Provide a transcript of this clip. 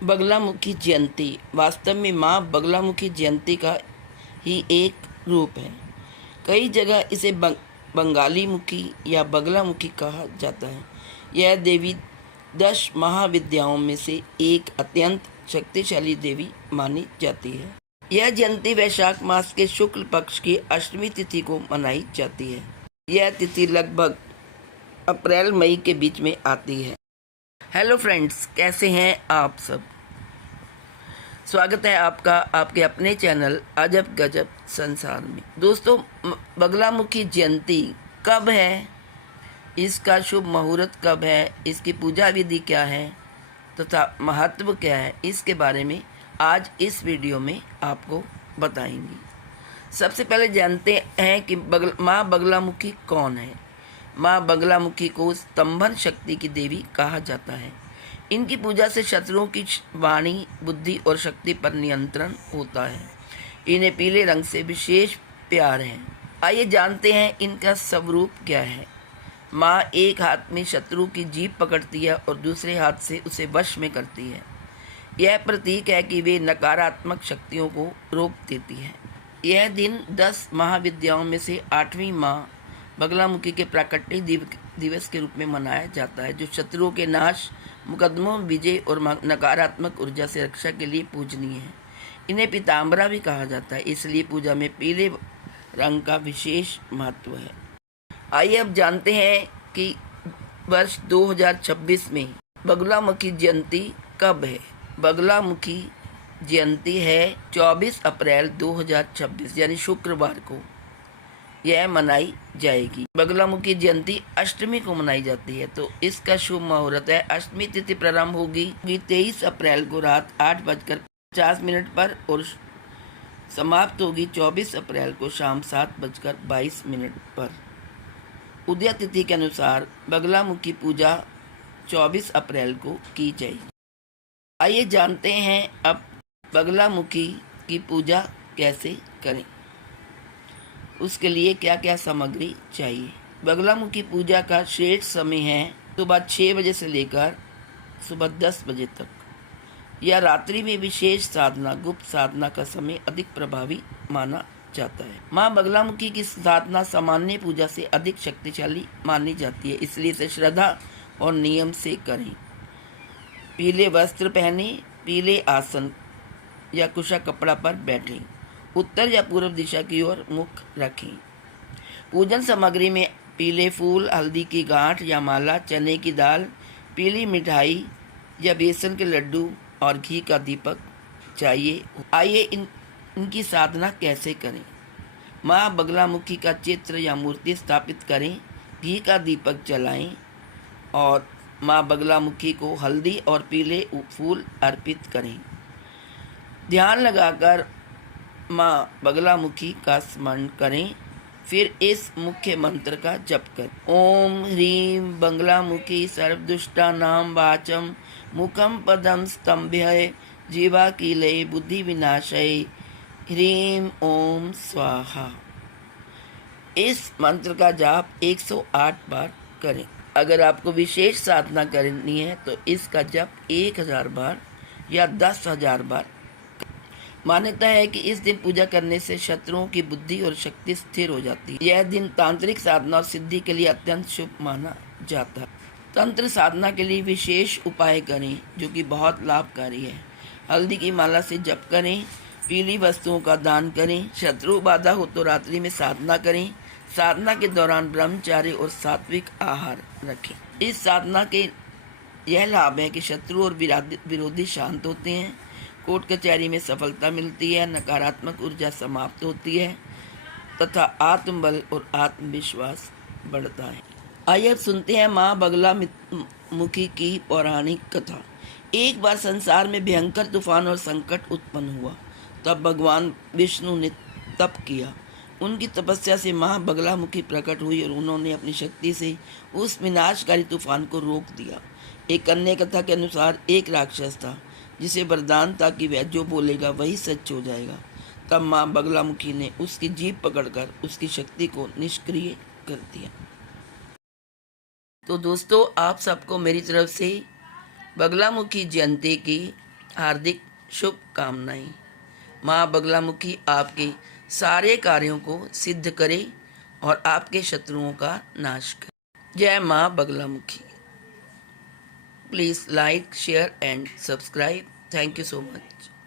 बगलामुखी जयंती वास्तव में माँ बगलामुखी जयंती का ही एक रूप है। कई जगह इसे बंगाली मुखी या बगलामुखी कहा जाता है। यह देवी 10 महाविद्याओं में से एक अत्यंत शक्तिशाली देवी मानी जाती है। यह जयंती वैशाख मास के शुक्ल पक्ष की अष्टमी तिथि को मनाई जाती है। यह तिथि लगभग अप्रैल मई के बीच में आती है। हेलो फ्रेंड्स, कैसे हैं आप सब। स्वागत है आपका आपके अपने चैनल अजब गजब संसार में। दोस्तों, बगलामुखी जयंती कब है, इसका शुभ मुहूर्त कब है, इसकी पूजा विधि क्या है तथा महत्व क्या है, इसके बारे में आज इस वीडियो में आपको बताएंगे। सबसे पहले जानते हैं कि माँ बगलामुखी कौन है। माँ बगलामुखी को स्तंभन शक्ति की देवी कहा जाता है। इनकी पूजा से शत्रुओं की वाणी, बुद्धि और शक्ति पर नियंत्रण होता है। इन्हें पीले रंग से विशेष प्यार है। आइए जानते हैं इनका स्वरूप क्या है। माँ एक हाथ में शत्रु की जीभ पकड़ती है और दूसरे हाथ से उसे वश में करती है। यह प्रतीक है कि वे नकारात्मक शक्तियों को रोक देती है। यह दिन 10 महाविद्याओं में से 8वीं माँ बगलामुखी के प्राकट्य दिवस के रूप में मनाया जाता है, जो शत्रुओं के नाश, मुकदमों, विजय और नकारात्मक ऊर्जा से रक्षा के लिए पूजनीय है। इन्हें पीताम्बरा भी कहा जाता है, इसलिए पूजा में पीले रंग का विशेष महत्व है। आइए अब जानते हैं कि वर्ष 2026 में बगलामुखी जयंती कब है। बगलामुखी जयंती है 24 अप्रैल 2026 यानी शुक्रवार को यह मनाई जाएगी। बगलामुखी जयंती अष्टमी को मनाई जाती है, तो इसका शुभ मुहूर्त है। अष्टमी तिथि प्रारंभ होगी 23 अप्रैल को रात 8:50 पर और समाप्त होगी 24 अप्रैल को शाम 7:22 पर। उदय तिथि के अनुसार बगलामुखी पूजा 24 अप्रैल को की जाएगी। आइए जानते हैं अब बगलामुखी की पूजा कैसे करें, उसके लिए क्या क्या सामग्री चाहिए। बगलामुखी पूजा का श्रेष्ठ समय है सुबह 6 बजे से लेकर सुबह 10 बजे तक, या रात्रि में विशेष साधना, गुप्त साधना का समय अधिक प्रभावी माना जाता है। माँ बगलामुखी की साधना सामान्य पूजा से अधिक शक्तिशाली मानी जाती है, इसलिए इसे श्रद्धा और नियम से करें। पीले वस्त्र पहने, पीले आसन या कुशा कपड़ा पर बैठें, उत्तर या पूर्व दिशा की ओर मुख रखें। पूजन सामग्री में पीले फूल, हल्दी की गांठ या माला, चने की दाल, पीली मिठाई या बेसन के लड्डू और घी का दीपक चाहिए। आइए इनकी साधना कैसे करें। माँ बगलामुखी का चित्र या मूर्ति स्थापित करें, घी का दीपक जलाएं और माँ बगलामुखी को हल्दी और पीले फूल अर्पित करें। ध्यान लगाकर माँ बगलामुखी का स्मरण करें, फिर इस मुख्य मंत्र का जप करें। ओम ह्रीं बगलामुखी सर्वदुष्टानां वाचम मुखम पदम स्तंभ्य जीवाकीलय बुद्धि विनाशय ह्रीं ओम स्वाहा। इस मंत्र का जाप 108 बार करें। अगर आपको विशेष साधना करनी है तो इसका जप 1000 बार या 10,000 बार। मान्यता है कि इस दिन पूजा करने से शत्रुओं की बुद्धि और शक्ति स्थिर हो जाती है। यह दिन तांत्रिक साधना और सिद्धि के लिए अत्यंत शुभ माना जाता है। तंत्र साधना के लिए विशेष उपाय करें जो कि बहुत लाभकारी है। हल्दी की माला से जप करें, पीली वस्तुओं का दान करें, शत्रु बाधा हो तो रात्रि में साधना करें। साधना के दौरान ब्रह्मचार्य और सात्विक आहार रखें। इस साधना के यह लाभ है कि शत्रु और विरोधी शांत होते हैं, कोर्ट कचहरी में सफलता मिलती है, नकारात्मक ऊर्जा समाप्त होती है तथा आत्मबल और आत्मविश्वास बढ़ता है। आइए अब सुनते हैं माँ बगलामुखी की पौराणिक कथा। एक बार संसार में भयंकर तूफान और संकट उत्पन्न हुआ। तब भगवान विष्णु ने तप किया। उनकी तपस्या से माँ बगलामुखी प्रकट हुई और उन्होंने अपनी शक्ति से उस विनाशकारी तूफान को रोक दिया। एक अन्य कथा के अनुसार एक राक्षस था जिसे वरदान था कि वह जो बोलेगा वही सच हो जाएगा। तब माँ बगलामुखी ने उसकी जीभ पकड़कर उसकी शक्ति को निष्क्रिय कर दिया। तो दोस्तों, आप सबको मेरी तरफ से बगलामुखी जयंती की हार्दिक शुभकामनाएं। माँ बगलामुखी आपके सारे कार्यों को सिद्ध करे और आपके शत्रुओं का नाश करे। जय माँ Baglamukhi. Please like, share and subscribe. Thank you so much.